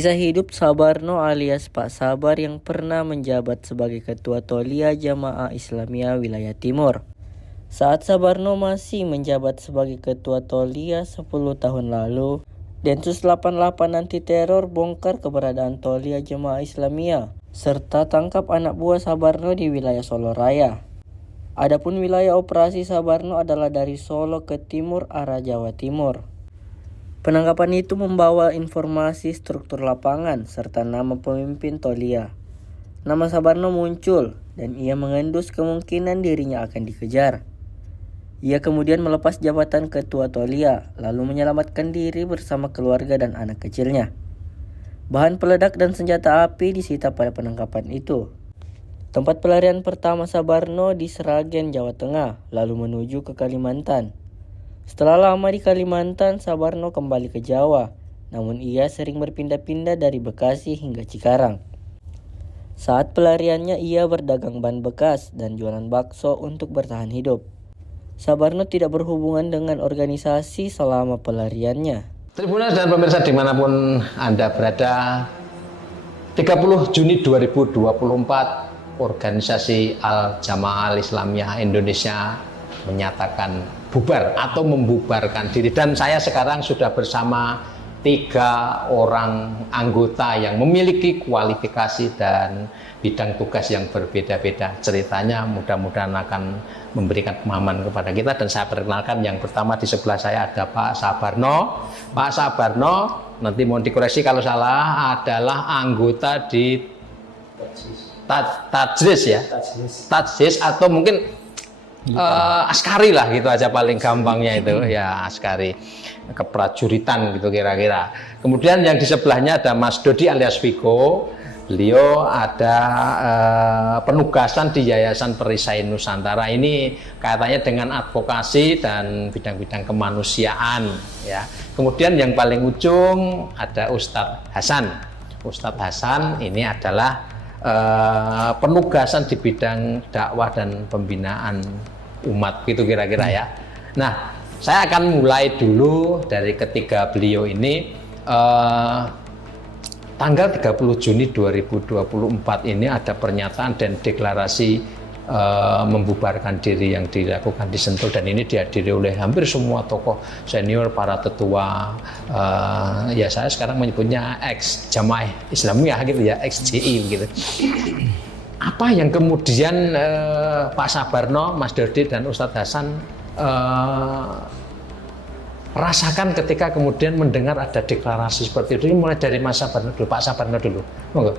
Kisah hidup Sabarno alias Pak Sabar yang pernah menjabat sebagai Ketua Tolia Jamaah Islamiyah Wilayah Timur. Saat Sabarno masih menjabat sebagai Ketua Tolia 10 tahun lalu, Densus 88 anti teror bongkar keberadaan Tolia Jamaah Islamiyah serta tangkap anak buah Sabarno di wilayah Solo Raya. Adapun wilayah operasi Sabarno adalah dari Solo ke timur arah Jawa Timur. Penangkapan itu membawa informasi struktur lapangan serta nama pemimpin Tolia. Nama Sabarno muncul dan ia mengendus kemungkinan dirinya akan dikejar. Ia kemudian melepas jabatan Ketua Tolia lalu menyelamatkan diri bersama keluarga dan anak kecilnya. Bahan peledak dan senjata api disita pada penangkapan itu. Tempat pelarian pertama Sabarno di Sragen, Jawa Tengah, lalu menuju ke Kalimantan. Setelah lama di Kalimantan, Sabarno kembali ke Jawa, namun ia sering berpindah-pindah dari Bekasi hingga Cikarang. Saat pelariannya ia berdagang ban bekas dan jualan bakso untuk bertahan hidup. Sabarno tidak berhubungan dengan organisasi selama pelariannya. Tribuners dan pemirsa dimanapun Anda berada, 30 Juni 2024, organisasi Al-Jamaah Al-Islamiyah Indonesia menyatakan bubar atau membubarkan diri, dan saya sekarang sudah bersama 3 orang anggota yang memiliki kualifikasi dan bidang tugas yang berbeda-beda. Ceritanya mudah-mudahan akan memberikan pemahaman kepada kita, dan saya perkenalkan yang pertama di sebelah saya ada Pak Sabarno. Pak Sabarno, nanti mohon dikoreksi kalau salah, adalah anggota di Tajris ya, Tajris atau mungkin askari lah gitu aja paling gampangnya itu ya, askari keprajuritan gitu kira-kira. Kemudian yang di sebelahnya ada Mas Dodi alias Vigo. Beliau ada penugasan di Yayasan Perisai Nusantara. Ini kaitannya dengan advokasi dan bidang-bidang kemanusiaan ya. Kemudian yang paling ujung ada Ustadz Hasan. Ustadz Hasan ini adalah penugasan di bidang dakwah dan pembinaan umat gitu kira-kira ya. Nah, saya akan mulai dulu dari ketiga beliau ini. Tanggal 30 Juni 2024 ini ada pernyataan dan deklarasi membubarkan diri yang dilakukan di Sentul, dan ini dihadiri oleh hampir semua tokoh senior, para tetua, ya saya sekarang menyebutnya ex Jamaah Islamiyah gitu ya, ex JI gitu. Apa yang kemudian Pak Sabarno, Mas Dodi dan Ustadz Hasan rasakan ketika kemudian mendengar ada deklarasi seperti itu? Ini mulai dari Mas Sabarno dulu, Pak Sabarno dulu. Monggo.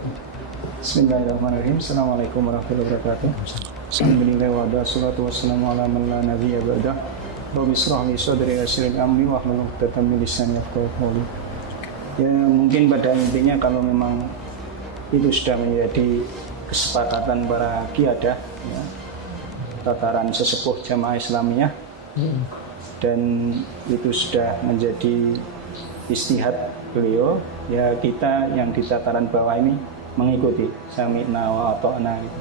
Bismillahirrahmanirrahim. Assalamualaikum warahmatullahi wabarakatuh. Alhamdulillah wa wassalatu wassalamu ala man la nabiyya ba'dah. Rabbi shrah li sadri wa yassir li amri wahlul 'uqdatam min lisani yafqahu qawli. Ya, mungkin pada intinya kalau memang itu sudah menjadi kesepakatan para qiyadah ya, tataran sesepuh Jamaah Islamiyah, dan itu sudah menjadi istihad beliau, ya kita yang di tataran bawah ini mengikuti sami'na wa ata'na gitu.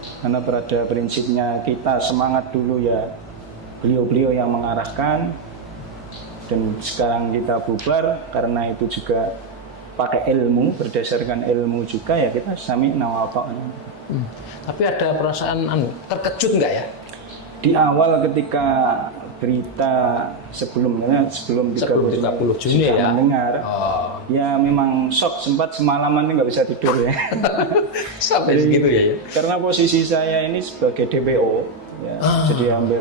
Karena pada prinsipnya kita semangat dulu ya beliau-beliau yang mengarahkan, dan sekarang kita bubar karena itu juga pakai ilmu, berdasarkan ilmu juga ya kita sami'na wa ata'na. Tapi ada perasaan terkejut nggak ya? Di awal ketika berita sebelum 30 Juni ya mendengar, ya memang shock, sempat semalaman nggak bisa tidur ya. Sampai segitu ya. Karena posisi saya ini sebagai DPO ya, jadi hampir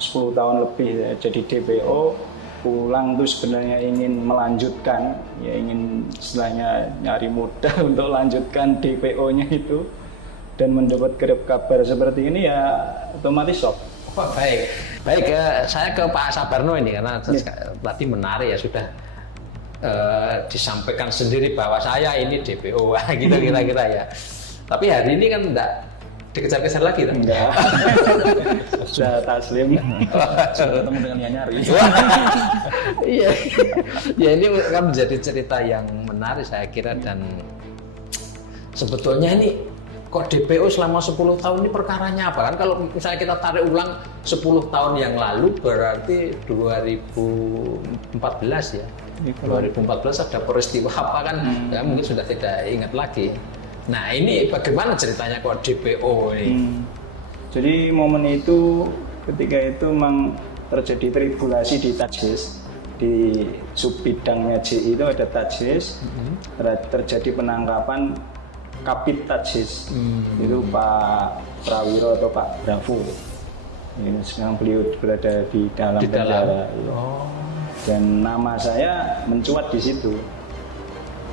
10 tahun lebih ya, jadi DPO. Pulang tuh sebenarnya ingin melanjutkan, ya ingin istilahnya nyari modal untuk lanjutkan DPO-nya itu, dan mendapat kabar seperti ini ya otomatis shock. Oh, baik, saya ke Pak Sabarno ini karena tadi menarik ya, sudah disampaikan sendiri bahwa saya ini DPO gitu kira-kira ya. Tapi hari ini kan enggak dikejar-kejar lagi kan? Enggak. Sudah taslim. Sudah ketemu dengan yang nyari. Iya. Ya ini kan menjadi cerita yang menarik saya kira, dan sebetulnya ini kok DPO selama 10 tahun ini perkaranya apa? Kan kalau misalnya kita tarik ulang 10 tahun yang lalu berarti 2014 ya. 2014 ada peristiwa apa kan, ya, mungkin sudah tidak ingat lagi. Nah ini bagaimana ceritanya kok DPO ini? Jadi momen itu ketika itu memang terjadi tribulasi di Tajis, di subbidangnya JI itu ada Tajis, terjadi penangkapan Kabid Tajis, itu Pak Prawiro atau Pak Bravo. Ini sekarang beliau berada di dalam penjara. Dan nama saya mencuat di situ.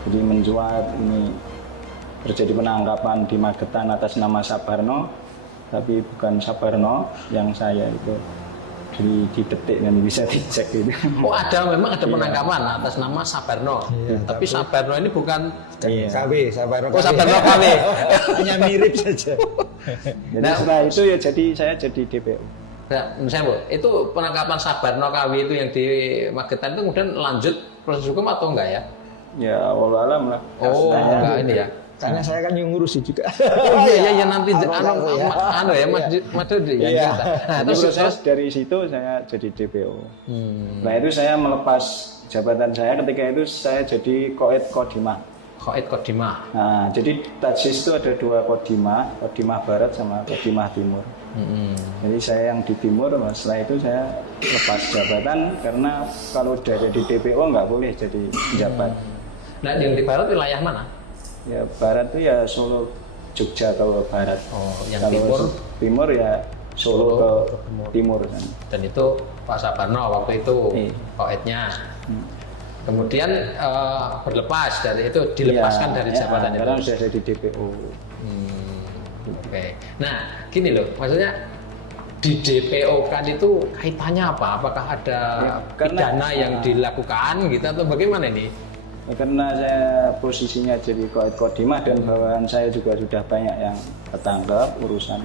Jadi mencuat, ini terjadi penangkapan di Magetan atas nama Sabarno, tapi bukan Sabarno yang saya itu. Jadi didetik dan bisa dicek gitu. Oh memang ada penangkapan atas nama Sabarno. Tapi Sabarno ini bukan KW, Sabarno KW. Oh Sabarno KW. Hanya mirip saja. Jadi setelah itu ya saya jadi DPO. Nah, misalnya Bu, itu penangkapan Sabarno KW itu yang di Magetan itu kemudian lanjut proses hukum atau enggak ya? Ya Allah alam lah. Oh enggak ini ya. Karena saya kan yang ngurusi juga. Oh iya nanti Mas Dodi ya. Iya. Nah, Jadi proses dari situ saya jadi DPO. Nah itu saya melepas jabatan saya ketika itu saya jadi Koed Kodimah. Koed Kodimah. Nah jadi Tajis itu ada dua Kodimah, Kodimah Barat sama Kodimah Timur. Jadi saya yang di Timur, setelah itu saya lepas jabatan karena kalau udah jadi DPO nggak boleh jadi pejabat. Nah yang di Barat wilayah mana? Ya Barat itu ya Solo, Jogja kalau Barat. Oh, yang kalau Timur ya Solo ke Timur kan. Dan itu Pak Sabarno waktu itu Koednya. Kemudian berlepas dari itu, dilepaskan dari jabatan itu. Sekarang sudah jadi DPO. Oke. Nah, gini loh, maksudnya di DPO kan itu kaitannya apa? Apakah ada pidana yang dilakukan gitu atau bagaimana ini? Ya, karena saya posisinya jadi Koed Kodimah dan bawahan saya juga sudah banyak yang ketangkep urusan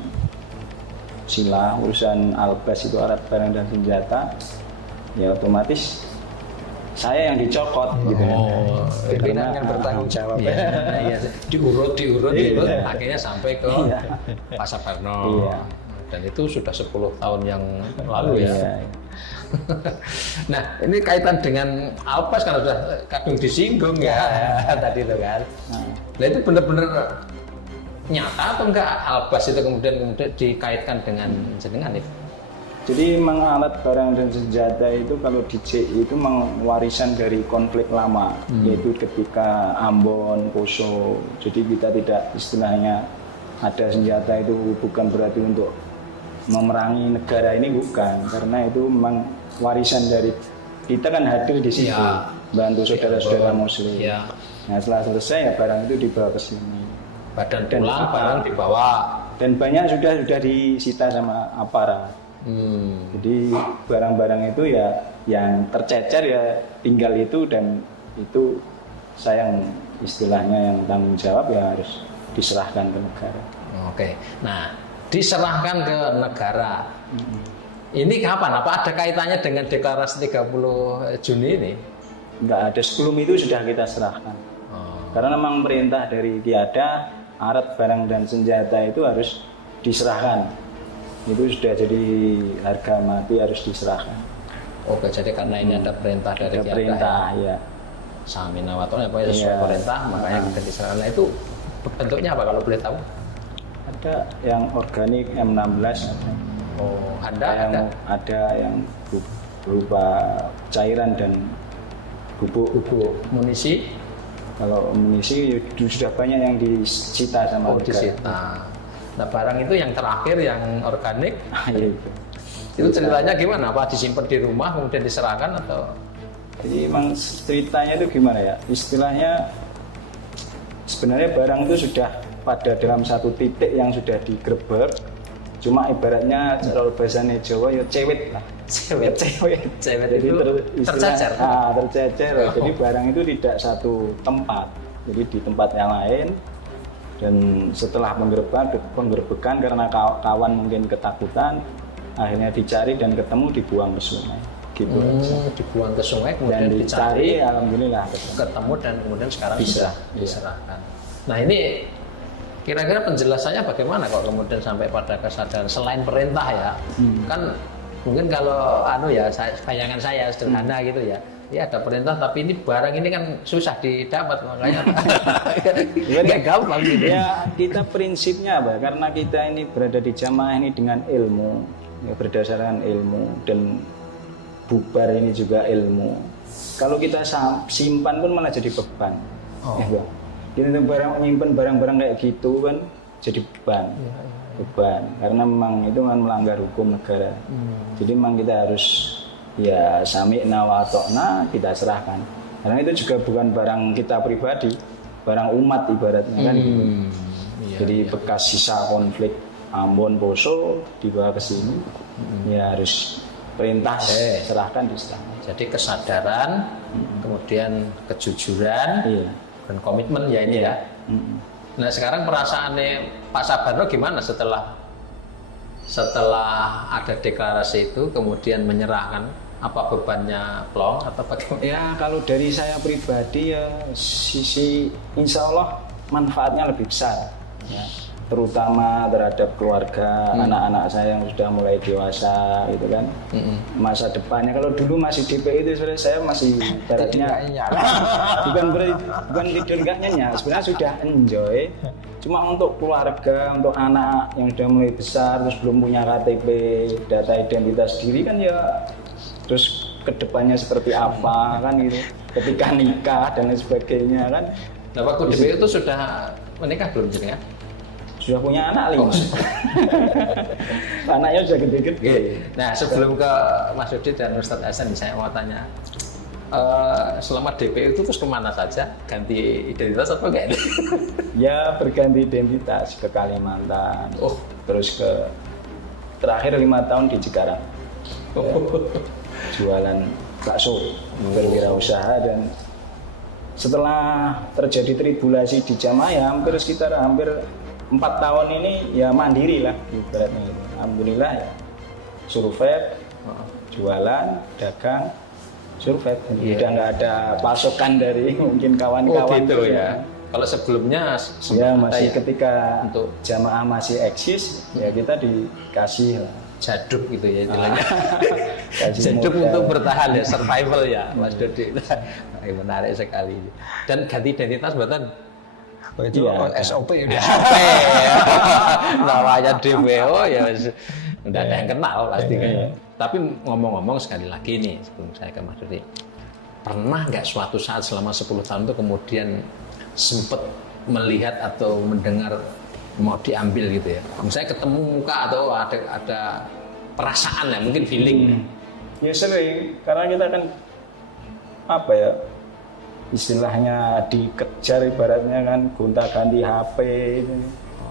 sila, urusan albas itu alat barang dan senjata, ya otomatis saya yang dicokot gitu. Pimpinan kan bertanggung jawab. Iya, diurut, akhirnya sampai ke Pak Sabarno. Iya. Dan itu sudah 10 tahun yang lalu ya. Iya. Nah, ini kaitan dengan Alpas kan sudah kadung disinggung ya tadi itu kan. Nah, itu benar-benar nyata atau enggak Alpas itu kemudian dikaitkan dengan jenengan itu? Jadi memang alat barang dan senjata itu kalau di JI itu memang warisan dari konflik lama, yaitu ketika Ambon, Poso. Jadi kita tidak istilahnya ada senjata itu bukan berarti untuk memerangi negara ini, bukan, karena itu memang warisan dari kita kan hadir di situ, bantu saudara-saudara muslim. Nah setelah selesai ya barang itu dibawa ke sini. Badan pulang, barang dibawa. Dan banyak sudah disita sama aparat. Jadi barang-barang itu ya yang tercecer ya tinggal itu, dan itu saya yang istilahnya yang tanggung jawab ya harus diserahkan ke negara. Oke, nah diserahkan ke negara. Ini kapan? Apa ada kaitannya dengan deklarasi 30 Juni ini? Enggak ada, sebelum itu sudah kita serahkan. Karena memang perintah dari Tiada, alat barang dan senjata itu harus diserahkan. Itu sudah jadi harga mati, harus diserahkan. Oke, jadi karena ini ada perintah dari Tiada. Perintah, ya. Samina watona, pokoknya sesuai perintah, makanya kita diserahkan. Nah itu bentuknya apa kalau boleh tahu? Ada yang organik M16. Oh, ada yang berupa cairan dan bubuk. Munisi? Kalau munisi sudah banyak yang disita sama warga. Disita. Nah barang itu yang terakhir yang organik. Itu ceritanya gimana? Apa disimpan di rumah kemudian diserahkan atau? Jadi emang ceritanya itu gimana ya? Istilahnya sebenarnya barang itu sudah pada dalam satu titik yang sudah digerebek. Cuma ibaratnya kalau bahasanya Jawa ya cewek lah. Cewek. Jadi tercecer. Tercecer. Jadi barang itu tidak satu tempat. Jadi di tempat yang lain. Dan setelah penggerbekan karena kawan mungkin ketakutan, akhirnya dicari dan ketemu, dibuang ke sungai. Gitu dibuang ke sungai kemudian dan dicari, alhamdulillah ketemu dan kemudian sekarang bisa diserahkan. Nah ini kira-kira penjelasannya bagaimana kok kemudian sampai pada kesadaran selain perintah ya? Kan mungkin kalau bayangan saya sederhana gitu ya. ya ada perintah, tapi ini barang ini kan susah didapat, makanya Nggak gampang gitu. Ya kita prinsipnya apa? Karena kita ini berada di jamaah ini dengan ilmu, ya berdasarkan ilmu, dan bubar ini juga ilmu. Kalau kita simpan pun malah jadi beban. Oh. Ya, Bang. Kita nyimpen barang-barang kayak gitu kan jadi beban. Beban. Karena memang itu kan melanggar hukum negara. Jadi memang kita harus ya sami'na wa ata'na, kita serahkan. Karena itu juga bukan barang kita pribadi, barang umat ibaratnya kan. Jadi bekas sisa konflik Ambon Poso dibawa ke sini, ya harus perintah serahkan, diserahkan. Jadi kesadaran, kemudian kejujuran, dan komitmen ya ini ya. Nah sekarang perasaannya Pak Sabarno gimana setelah ada deklarasi itu, kemudian menyerahkan? Apa bebannya plong atau bagaimana? Ya kalau dari saya pribadi ya sisi insya Allah manfaatnya lebih besar, ya. Terutama terhadap keluarga, anak-anak saya yang sudah mulai dewasa gitu kan. Masa depannya, kalau dulu masih DP itu saya masih ibaratnya bukan tidur nggak nyenyak, sebenarnya sudah enjoy. Cuma untuk keluarga, untuk anak yang sudah mulai besar terus belum punya KTP, data identitas diri kan ya, terus kedepannya seperti apa kan gitu, ketika nikah dan lain sebagainya kan. Nah waktu DP itu sudah menikah belum jenengan? Sudah punya anak 5. Anaknya sudah gede-gede. Nah sebelum ke Mas Yudi dan Ustadz Hasan, saya mau tanya, selama DP itu terus kemana saja? Ganti identitas atau enggak? Ya berganti identitas ke Kalimantan, terus ke terakhir 5 tahun di Cikarang, jualan bakso, berwirausaha. Dan setelah terjadi tribulasi di jamaah hampir 4 tahun ini ya mandiri lah ibaratnya gitu. Alhamdulillah ya, survei, jualan, dagang, survei. Udah nggak ada pasokan dari mungkin kawan-kawan gitu ya. Kalau sebelumnya ya masih ketika untuk jamaah masih eksis, ya kita dikasih lah jaduk gitu ya istilahnya. Jaduk untuk bertahan ya, survival ya Mas Dodi. Menarik sekali. Dan ganti identitas buatan itu SOP ya. SOP. Namanya DPO ya udah ada yang kenal pasti kan. Tapi ngomong-ngomong sekali lagi nih sebelum saya ke Mas Dodi, pernah nggak suatu saat selama 10 tahun itu kemudian sempat melihat atau mendengar mau diambil gitu ya? Misalnya ketemu muka atau ada perasaan ya, mungkin feeling. Ya sering, karena kita kan apa ya, istilahnya dikejar ibaratnya kan, gonta-ganti HP.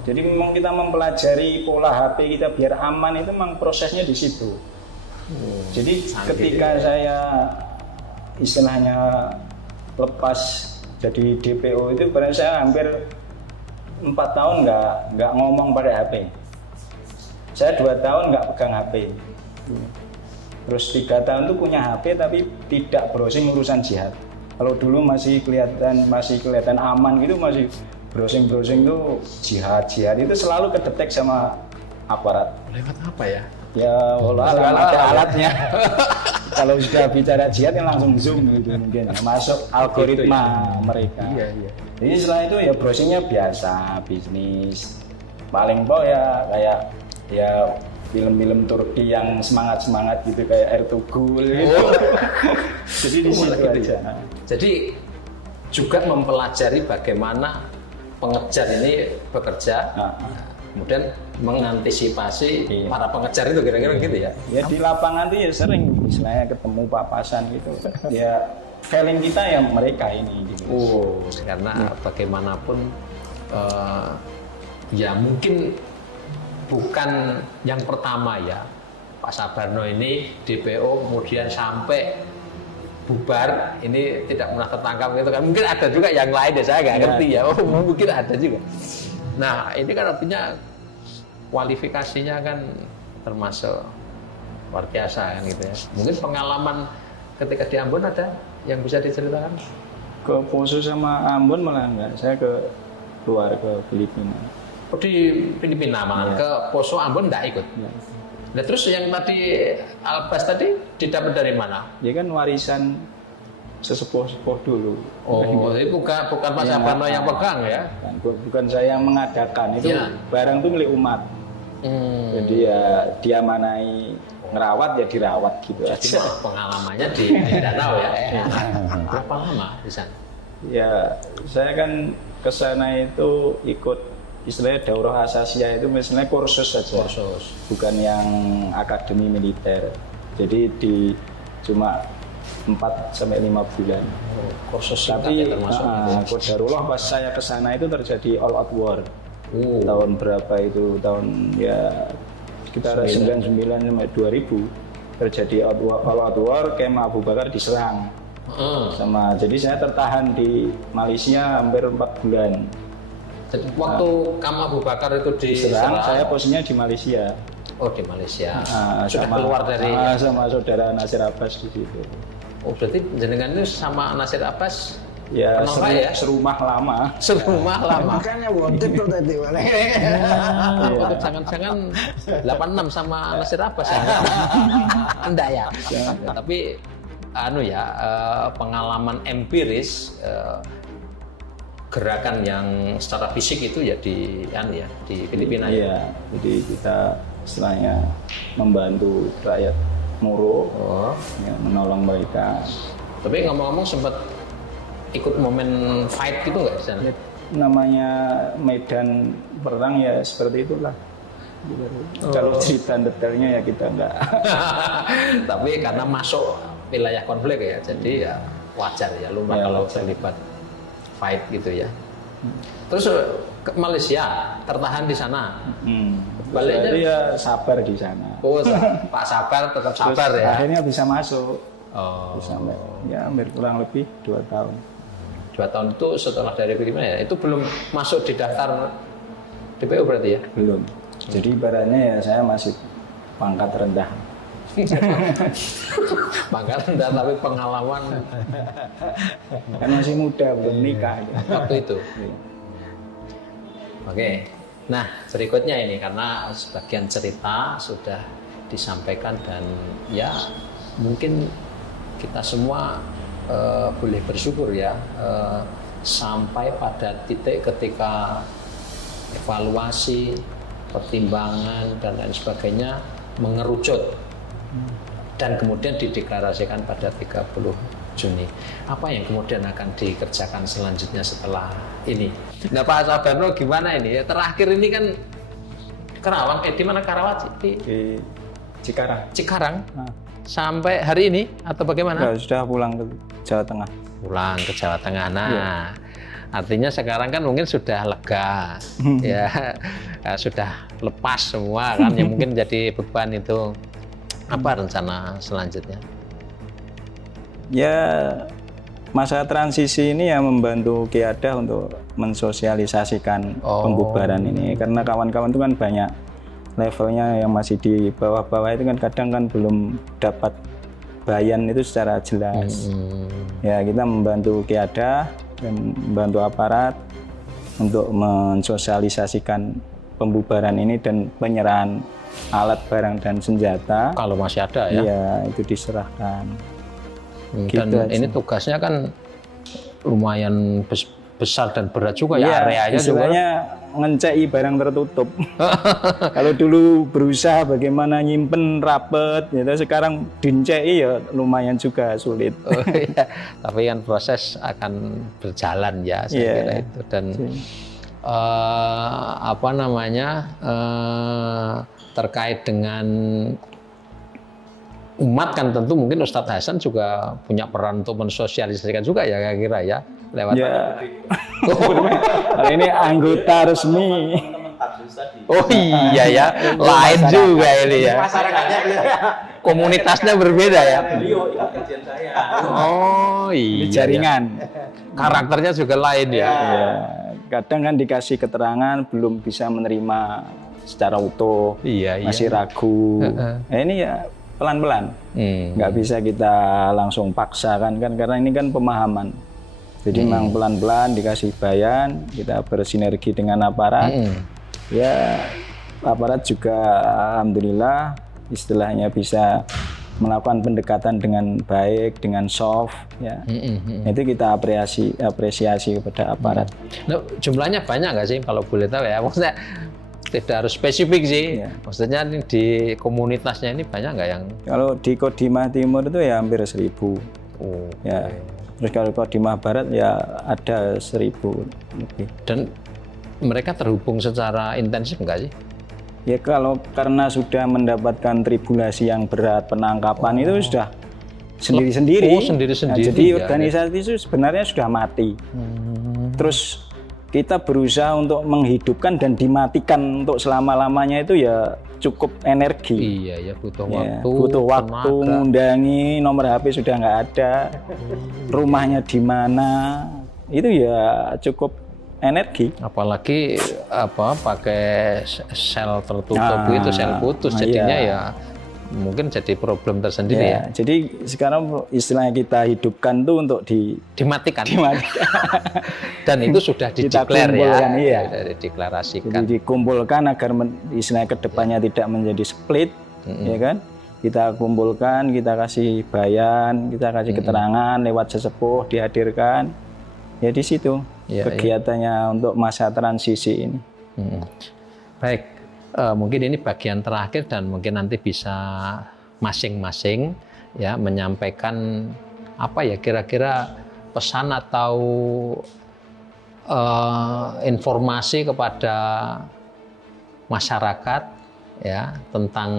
Jadi memang kita mempelajari pola HP kita biar aman, itu memang prosesnya di situ. Jadi ketika saya istilahnya lepas jadi DPO itu, berarti saya hampir 4 tahun nggak ngomong pakai HP. Saya 2 tahun nggak pegang HP. Terus 3 tahun itu punya HP tapi tidak browsing urusan jihad. Kalau dulu masih kelihatan aman gitu, masih browsing itu jihad itu selalu kedetek sama aparat. Lewat apa ya? Ya Allah, ada alatnya. Kalau sudah bicara jihad kan langsung zoom gitu mungkin, masuk algoritma mereka. Iya. Jadi setelah itu ya browsingnya biasa, bisnis. Paling ya kayak ya film-film Turki yang semangat gitu kayak Ertugrul gitu. Jadi di situ aja. Jadi juga mempelajari bagaimana pengejar ini bekerja. Kemudian mengantisipasi para pengejar itu kira-kira gitu ya? Ya di lapangan itu ya sering istilahnya ketemu papasan gitu. Ya feeling kita ya mereka ini. Gitu. Karena bagaimanapun ya mungkin bukan yang pertama ya Pak Sabarno ini DPO kemudian sampai bubar ini tidak pernah tertangkap gitu kan. Mungkin ada juga yang lain ya, saya nggak ngerti ya. Mungkin ada juga. Nah ini kan artinya kualifikasinya kan termasuk luar biasa kan gitu ya. Mungkin pengalaman ketika di Ambon ada yang bisa diceritakan? Ke Poso sama Ambon malah enggak, saya keluar ke Filipina. Oh di Filipina malah, ke Poso Ambon enggak ikut? Ya. Nah terus yang tadi Albas tadi didapat dari mana? Dia kan warisan sesepuh-sepuh dulu. Oh, itu bukan Pak Sabarno yang pegang ya? Bukan saya yang mengadakan, itu Ya. barang itu milik umat. Jadi ya diamanai ngerawat ya dirawat gitu Jadi aja. pengalamannya di danau ya? Berapa lama di sana? Ya, saya kan ke sana itu ikut istilahnya daurah asasiyah itu misalnya kursus saja. Kursus. Bukan yang akademi militer. Jadi cuma 4 sampai 5 bulan. Kursus singkat Tapi ya termasuk itu. qadarullah pas saya ke sana itu terjadi all out war. Tahun berapa itu? Tahun ya sekitar 99 sampai 2000 terjadi all out war, Kemah Abu Bakar diserang. Jadi saya tertahan di Malaysia hampir 4 bulan. Jadi waktu Kemah Abu Bakar itu Diserang, diserang, saya posisinya di Malaysia. oh di Malaysia. Sudah Sama- keluar dari. sama saudara Nasir Abbas di situ. Oh berarti jenengan itu sama Nasir Abbas Ya, Pernah ya? serumah lama. serumah lama. Makanya wonten tuh tadi mana. Oh, jangan-jangan 86 sama Nasir Abbas ya? Enggak ya? Ya, tapi anu ya, pengalaman empiris gerakan yang secara fisik itu ya di Filipina ya. Iya, jadi kita istilahnya membantu rakyat Moro, Oh. ya, menolong mereka. Tapi ngomong-ngomong sempat ikut momen fight gitu nggak di sana? Ya, namanya medan perang ya seperti itulah. Kalau cerita detailnya ya kita enggak. Tapi karena masuk wilayah konflik ya, jadi ya wajar ya lumrah Ya, kalau wajar. terlibat fight gitu ya. Terus ke Malaysia tertahan di sana. Baliknya- Jadi ya sabar di sana. Oh, Pak Sabar tetap Terus sabar ya. akhirnya bisa masuk. Oh, Sampai ya hampir kurang lebih 2 tahun. 2 tahun itu setelah dari Filipina ya. Itu belum masuk di daftar DPO berarti ya? Belum. Jadi ibaratnya ya saya masih pangkat rendah. Pangkat rendah tapi pengalaman Kan masih muda belum nikah. Ya. waktu itu. Oke. Nah, berikutnya ini karena sebagian cerita sudah disampaikan dan ya mungkin kita semua boleh bersyukur ya sampai pada titik ketika evaluasi, pertimbangan dan lain sebagainya mengerucut dan kemudian dideklarasikan pada 30 Juni. Apa yang kemudian akan dikerjakan selanjutnya setelah ini? Nah Pak Sabarno gimana ini? Terakhir ini kan Karawang, di mana Karawang sih? Di Cikarang. Cikarang. Nah. Sampai hari ini atau bagaimana? Ya, sudah pulang ke Jawa Tengah. Pulang ke Jawa Tengah. Nah, artinya sekarang kan mungkin sudah lega, ya, sudah lepas semua kan, yang mungkin jadi beban itu. Apa rencana selanjutnya? Ya masa transisi ini ya membantu Kiada untuk mensosialisasikan pembubaran ini karena kawan-kawan itu kan banyak levelnya yang masih di bawah-bawah itu kan kadang kan belum dapat bayan itu secara jelas. Ya kita membantu Kiada dan membantu aparat untuk mensosialisasikan pembubaran ini dan penyerahan alat barang dan senjata. Kalau masih ada ya? Iya itu diserahkan. Dan Gitu aja. ini tugasnya kan lumayan besar dan berat juga ya, areanya juga. istilahnya ngeceki barang tertutup. Kalau dulu berusaha bagaimana nyimpen rapet, gitu, sekarang dinceki ya lumayan juga sulit. Oh, iya. Tapi kan proses akan berjalan ya, saya kira itu. Dan apa namanya terkait dengan umat kan tentu mungkin Ustadz Hasan juga punya peran untuk mensosialisasikan juga ya kira-kira ya lewat. Ya, kalau ini anggota resmi. Oh iya ya, lain juga ini ya. Masyarakatnya Komunitasnya berbeda ya. Oh Ini iya. jaringan. Karakternya juga lain ya. Ya, kadang kan dikasih keterangan belum bisa menerima secara utuh, Iya iya. masih ragu. Nah, ini ya pelan-pelan. Nggak bisa kita langsung paksakan kan karena ini kan pemahaman. Jadi memang pelan-pelan dikasih bayan, kita bersinergi dengan aparat. Ya aparat juga alhamdulillah istilahnya bisa melakukan pendekatan dengan baik, dengan soft, ya. Itu kita apresiasi kepada aparat. Nah, jumlahnya banyak nggak sih kalau boleh tahu ya? Maksudnya tidak harus spesifik sih. Iya. Maksudnya di komunitasnya ini banyak nggak yang? Kalau di Kodimah Timur itu ya hampir 1.000. Oh, Ya. Terus kalau Kodimah Barat ya ada 1.000 lebih. dan mereka terhubung secara intensif nggak sih? Ya kalau karena sudah mendapatkan tribulasi yang berat, penangkapan itu sudah sendiri-sendiri. Oh, sendiri-sendiri, Nah, jadi ya, organisasi itu sebenarnya sudah mati. Terus kita berusaha untuk menghidupkan dan dimatikan untuk selama-lamanya itu ya cukup energi. Iya ya, butuh Ya, waktu. butuh waktu, tenaga. ngundangi, nomor HP sudah nggak ada, rumahnya di mana, itu ya cukup energi. Apalagi pakai sel tertutup itu sel putus, jadinya ya mungkin jadi problem tersendiri ya. Jadi sekarang istilahnya kita hidupkan tuh untuk Dimatikan. dimatikan. Dan itu sudah Kita dideklar ya, kumpulkan, iya. sudah dideklarasikan. Jadi dikumpulkan agar istilahnya kedepannya tidak menjadi split, ya kan? Kita kumpulkan, kita kasih bayan, kita kasih keterangan lewat sesepuh, dihadirkan. Ya di situ kegiatannya untuk masa transisi ini. Baik, mungkin ini bagian terakhir dan mungkin nanti bisa masing-masing ya menyampaikan apa ya kira-kira pesan atau informasi kepada masyarakat ya tentang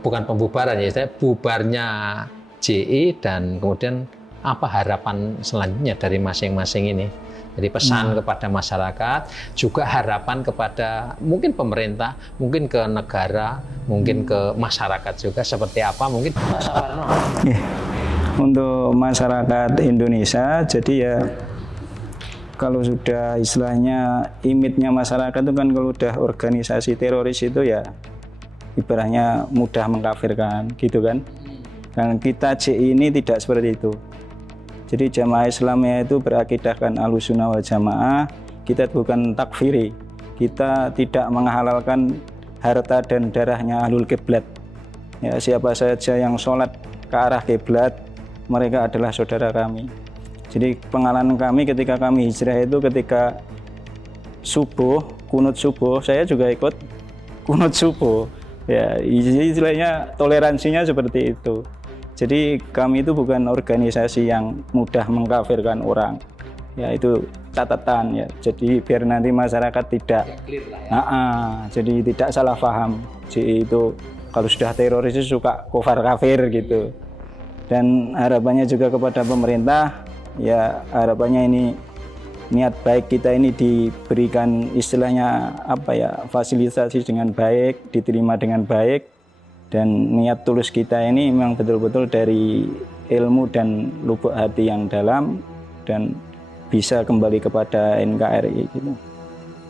bukan pembubaran ya, bubarnya JI dan kemudian apa harapan selanjutnya dari masing-masing ini. Jadi pesan kepada masyarakat, juga harapan kepada mungkin pemerintah, mungkin ke negara, mungkin ke masyarakat juga seperti apa mungkin. Mas Aparno. Untuk masyarakat Indonesia, jadi ya kalau sudah istilahnya image-nya masyarakat itu kan kalau udah organisasi teroris itu ya ibaratnya mudah mengkafirkan gitu kan. Dan kita JI ini tidak seperti itu. Jadi jamaah Islamiyah itu berakidahkan Ahlussunnah wal Jamaah, kita bukan takfiri. Kita tidak menghalalkan harta dan darahnya ahlul kiblat. Ya, siapa saja yang sholat ke arah kiblat, mereka adalah saudara kami. Jadi pengalaman kami ketika kami hijrah itu ketika subuh, kunut subuh, saya juga ikut kunut subuh. Ya, istilahnya toleransinya seperti itu. Jadi kami itu bukan organisasi yang mudah mengkafirkan orang. Ya itu catatan ya. Jadi biar nanti masyarakat tidak jadi tidak salah paham. Jadi itu kalau sudah teroris itu suka kufar kafir gitu. Dan harapannya juga kepada pemerintah ya harapannya ini niat baik kita ini diberikan istilahnya apa ya fasilitasi dengan baik, diterima dengan baik. Dan niat tulus kita ini memang betul-betul dari ilmu dan lubuk hati yang dalam dan bisa kembali kepada NKRI gitu.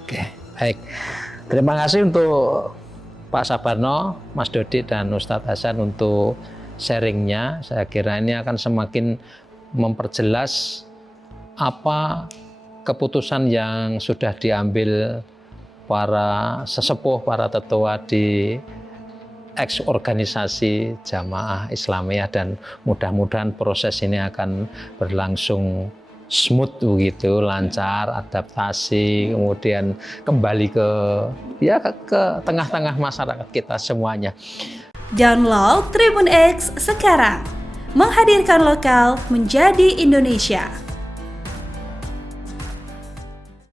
Oke, baik. Terima kasih untuk Pak Sabarno, Mas Dodi dan Ustadz Hasan untuk sharingnya. Saya kira ini akan semakin memperjelas apa keputusan yang sudah diambil para sesepuh, para tetua di ex-organisasi Jamaah Islamiyah dan mudah-mudahan proses ini akan berlangsung smooth begitu, lancar, adaptasi, kemudian kembali ke tengah-tengah masyarakat kita semuanya. Download Tribun X sekarang, menghadirkan lokal menjadi Indonesia.